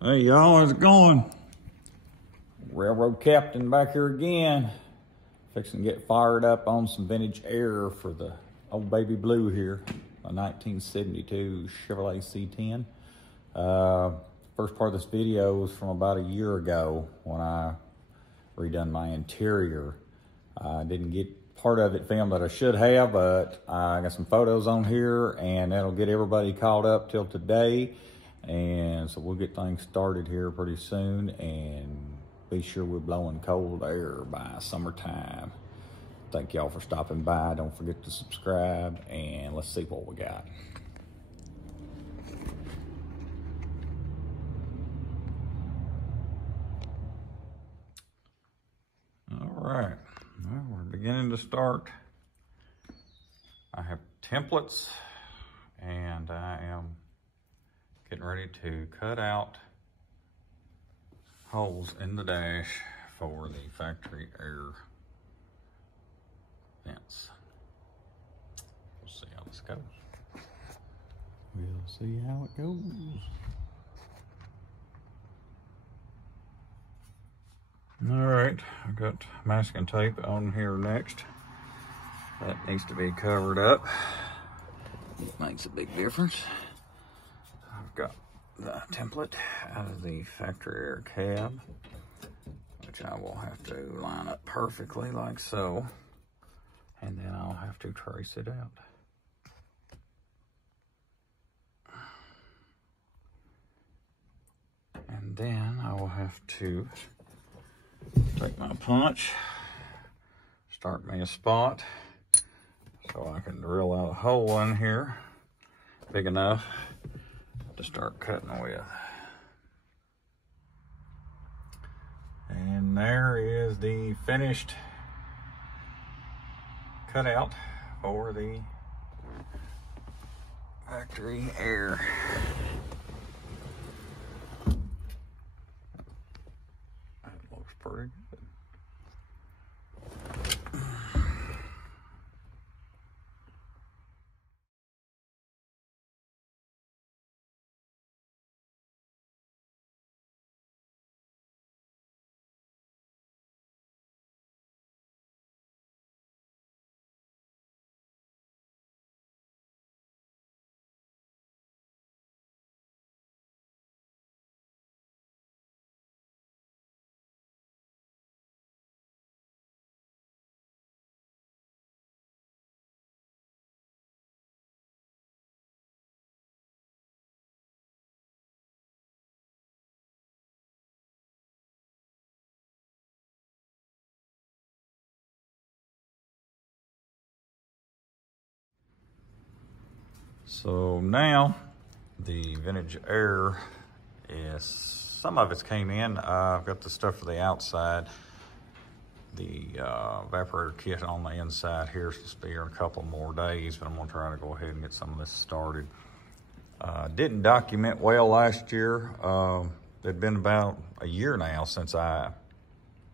Hey y'all, how's it going? Railroad Captain back here again. Fixing to get fired up on some vintage air for the old baby blue here. A 1972 Chevrolet C10. First part of this video was from about a year ago when I redone my interior. I didn't get part of it filmed that I should have, but I got some photos on here and that'll get everybody caught up till today. And so we'll get things started here pretty soon and be sure we're blowing cold air by summertime. Thank y'all for stopping by. Don't forget to subscribe and let's see what we got. All right, well, we're beginning to start. I have templates and I am getting ready to cut out holes in the dash for the factory air vents. We'll see how this goes. We'll see how it goes. All right, I've got masking tape on here next. That needs to be covered up. It makes a big difference. I've got the template out of the factory air cab, which I will have to line up perfectly like so, and then I'll have to trace it out. And then I will have to take my punch, start me a spot so I can drill out a hole in here big enough to start cutting with. And there is the finished cutout for the factory air. That looks pretty good. So now the vintage air is, some of it's came in. I've got the stuff for the outside. The evaporator kit on the inside here is supposed to be here in a couple more days, but I'm gonna try to go ahead and get some of this started. Didn't document well last year. It'd been about a year now since I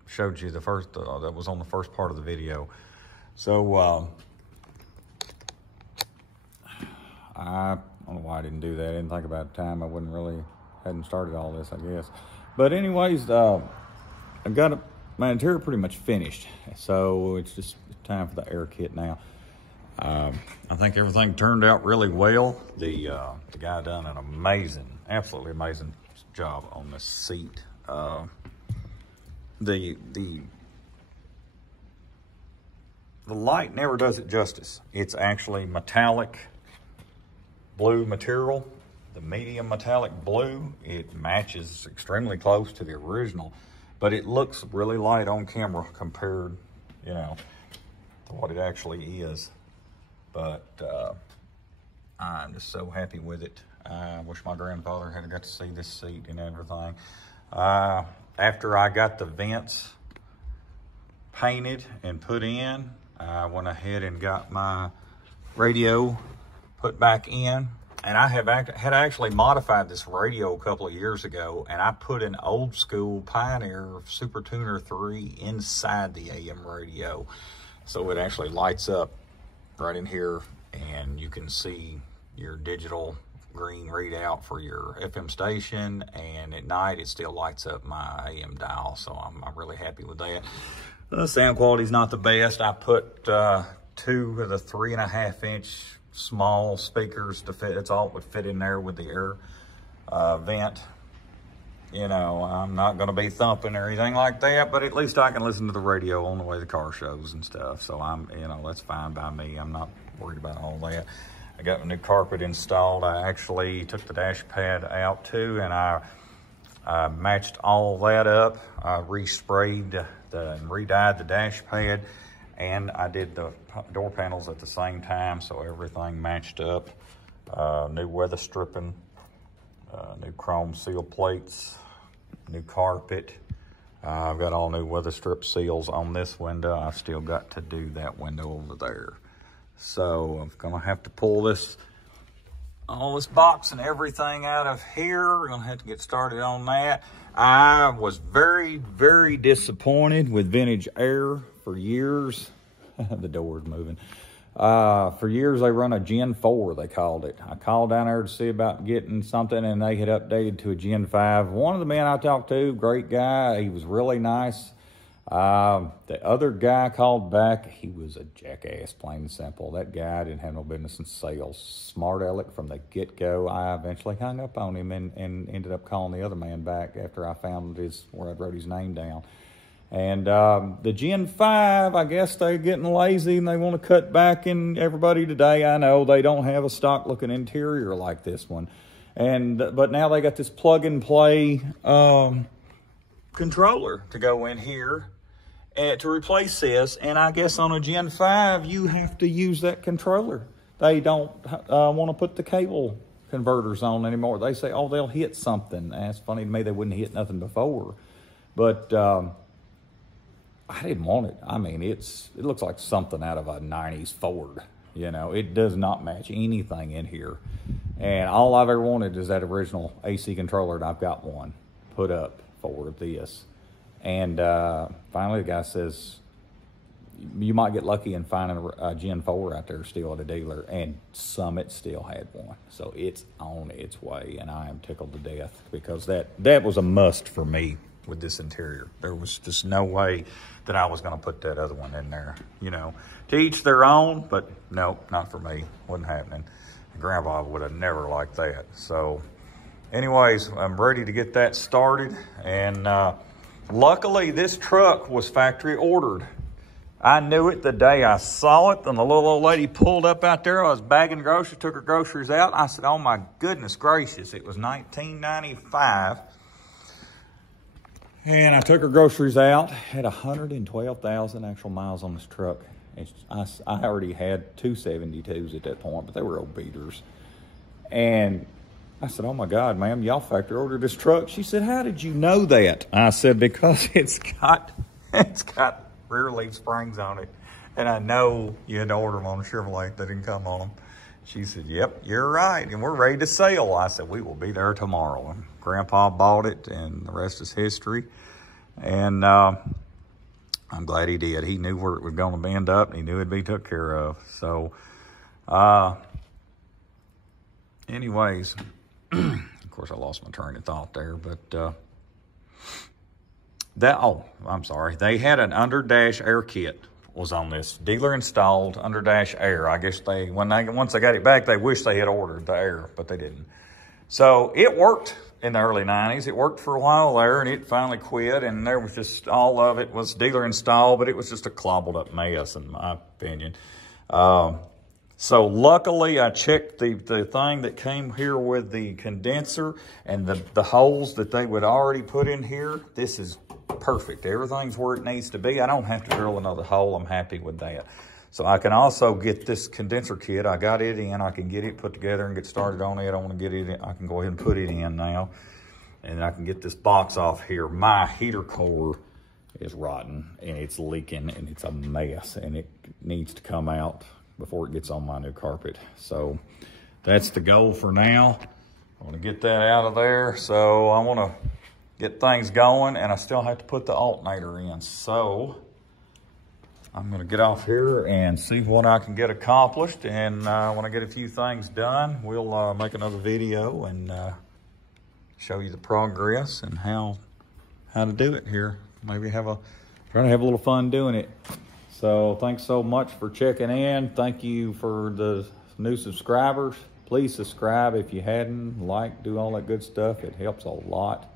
showed you the first, that was on the first part of the video. So, I don't know why I didn't do that. I didn't think about the time. I hadn't started all this, I guess. But anyways, I've got my interior pretty much finished. So it's just time for the air kit now. I think everything turned out really well. The guy done an amazing, absolutely amazing job on this seat. The light never does it justice. It's actually metallic blue material, the medium metallic blue. It matches extremely close to the original, but it looks really light on camera compared, you know, to what it actually is. But I'm just so happy with it. I wish my grandfather had got to see this seat and everything. After I got the vents painted and put in, I went ahead and got my radio put back in, and I had actually modified this radio a couple of years ago, and I put an old school Pioneer Super Tuner 3 inside the AM radio, so it actually lights up right in here and you can see your digital green readout for your FM station, and at night it still lights up my AM dial, so I'm really happy with that. The sound quality is not the best. I put 2 of the 3.5-inch small speakers to fit. It's all would fit in there with the air vent. You know, I'm not going to be thumping or anything like that, but at least I can listen to the radio on the way the car shows and stuff. So you know, that's fine by me. I'm not worried about all that. I got my new carpet installed. I actually took the dash pad out too, and I matched all that up. I resprayed and re-dyed the dash pad, and I did the door panels at the same time, so everything matched up. New weather stripping, new chrome seal plates, new carpet. I've got all new weather strip seals on this window. I've still got to do that window over there. So I'm gonna have to pull all this box and everything out of here. We're gonna have to get started on that. I was very, very disappointed with Vintage Air for years. The door is moving. For years, they run a Gen 4, they called it. I called down there to see about getting something, and they had updated to a Gen 5. One of the men I talked to, great guy, he was really nice. The other guy called back, he was a jackass, plain and simple. That guy didn't have no business in sales. Smart aleck from the get-go. I eventually hung up on him and ended up calling the other man back after I found where I wrote his name down. And the Gen 5, I guess they're getting lazy and they want to cut back. And everybody today, I know, they don't have a stock-looking interior like this one. But now they got this plug-and-play controller to go in here to replace this. And I guess on a Gen 5, you have to use that controller. They don't want to put the cable converters on anymore. They say, oh, they'll hit something. And it's funny to me, they wouldn't hit nothing before. But I didn't want it. I mean, it looks like something out of a 90s Ford. You know, it does not match anything in here. And all I've ever wanted is that original AC controller, and I've got one put up for this. And finally, the guy says, you might get lucky in finding a Gen 4 out there still at a dealer, and Summit still had one. So it's on its way, and I am tickled to death because that was a must for me with this interior. There was just no way that I was going to put that other one in there. You know, to each their own, but no, not for me. Wasn't happening. Grandpa would have never liked that. So anyways, I'm ready to get that started. And luckily, this truck was factory ordered. I knew it the day I saw it, and the little old lady pulled up out there. I was bagging groceries, took her groceries out. I said, oh my goodness gracious, it was 1995. And I took her groceries out, had 112,000 actual miles on this truck. I already had 272s at that point, but they were old beaters. And I said, oh my God, ma'am, y'all factory ordered this truck. She said, how did you know that? I said, because it's got rear leaf springs on it. And I know you had to order them on a Chevrolet. They didn't come on them. She said, yep, you're right. And we're ready to sail. I said, we will be there tomorrow. And Grandpa bought it, and the rest is history. And I'm glad he did. He knew where it was going to end up, and he knew it'd be took care of. So, anyways, of course, I lost my train of thought there, but I'm sorry. They had an under-dash air kit was on this. Dealer installed under-dash air. I guess once they got it back, they wished they had ordered the air, but they didn't. So it worked in the early 90s. It worked for a while there, and it finally quit, and there was just, all of it was dealer installed, but it was just a clobbled up mess, in my opinion. So luckily, I checked the thing that came here with the condenser and the holes that they would already put in here. This is perfect. Everything's where it needs to be. I don't have to drill another hole. I'm happy with that. So I can also get this condenser kit. I got it in. I can get it put together and get started on it. I want to get it in. I can go ahead and put it in now. And I can get this box off here. My heater core is rotten, and it's leaking, and it's a mess, and it needs to come out before it gets on my new carpet. So that's the goal for now. I want to get that out of there. So I want to get things going, and I still have to put the alternator in. So I'm gonna get off here and see what I can get accomplished. And when I get a few things done, we'll make another video and show you the progress and how to do it here. Maybe trying to have a little fun doing it. So thanks so much for checking in. Thank you for the new subscribers. Please subscribe if you hadn't, like, do all that good stuff. It helps a lot.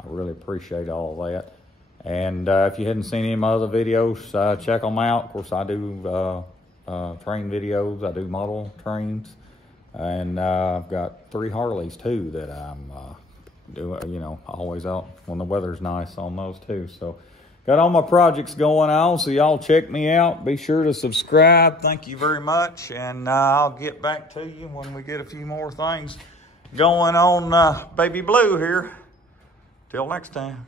I really appreciate all that. And if you hadn't seen any of my other videos, check them out. Of course, I do train videos. I do model trains. And I've got 3 Harleys too that I'm doing, you know, always out when the weather's nice on those too. So got all my projects going on, so y'all check me out. Be sure to subscribe. Thank you very much, and I'll get back to you when we get a few more things going on Baby Blue here. Till next time.